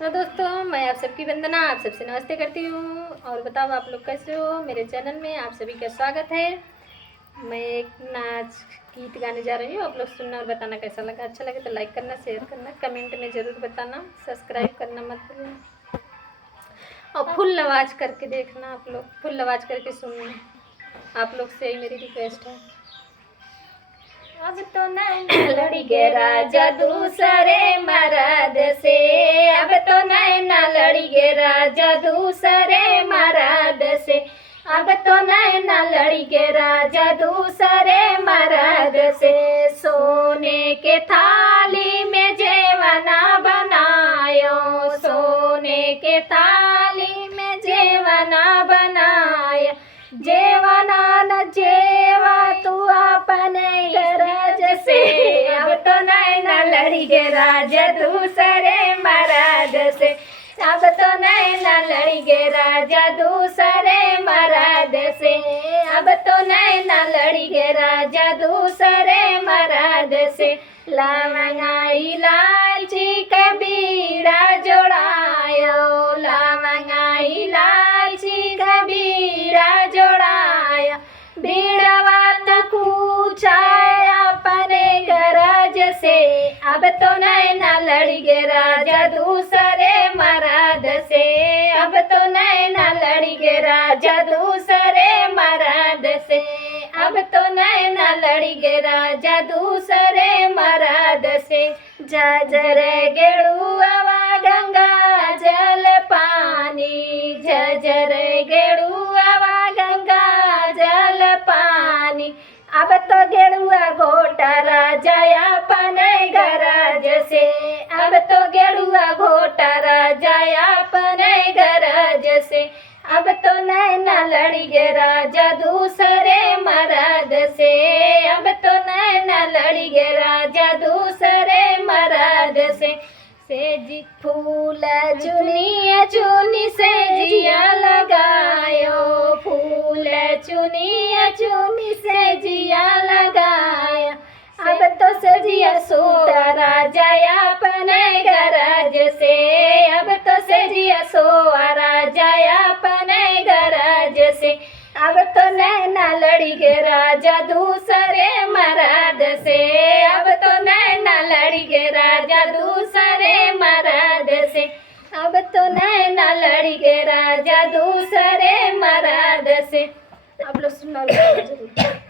तो दोस्तों, मैं आप सबकी वंदना, आप सबसे नमस्ते करती हूँ। और बताओ आप लोग कैसे हो। मेरे चैनल में आप सभी का स्वागत है। मैं एक नाच गीत गाने जा रही हूँ, आप लोग सुनना और बताना कैसा लगा। अच्छा लगे तो लाइक करना, शेयर करना, कमेंट में ज़रूर बताना, सब्सक्राइब करना मत भूलना और फुल आवाज़ करके देखना। आप लोग फुल आवाज़ करके सुनना, आप लोग से ही मेरी रिक्वेस्ट है। अब तो नैना लड़ी गे राजा दूसरे मर्द से, अब तो नैना लड़ी गे राजा दूसरे मर्द से, अब तो नैना लड़ी गे राजा दूसरे मर्द से। सोने के थाली में जेवना बनायो, सोने के थाली में जेवना बनाया, जेवना न जेवा तू अपने गरज से। अब तो नैना लड़ी गे राजा दूसरे मर्द से, अब तो नैना लड़ी गे राजा दूसरे मर्द से, अब तो नैना लड़ी गे राजा दूसरे मर्द से। लवंगा इलायची कबीरा जोड़ायो, लवंगा इलायची कबीरा जोड़ाया, बीड़वा तो कूचाय अपने गरज से। अब तो नैना लड़ी गे राजा दूसरे मर्द से, अब तो नैना लड़ी गे राजा दूसरे मर्द से, अब तो नैना लड़ी गे राजा दूसरे मर्द से। जजर गेड़ुआ गंगा जल पानी, जजर गेड़ुआ गंगा जल पानी, अब तो गेड़ुआ घोटा राजा अपने गरज से, अब तो गेड़ुआ घोटा राजा अपने गरज से। अब तो नैना लड़ी गे राजा दूसरे मर्द से, अब तो नैना लड़ी गे राजा दूसरे मर्द से। सेजी फूल चुनिया चुनी से जिया लगायो, फूल चुनिया चुनी से जिया लगाया, अब तो सजिया सोता राजा अपने गरज से, अब तो सजिया सोआ राजा अपने गरज से। अब तो नैना लड़ी गे राजा दूसरे मर्द से, अब तो नैना लड़ी गे राजा दूसरे मर्द से, अब तो नैना लड़ी गे राजा दूसरे मर्द से। आप लोग सुनना जरूर।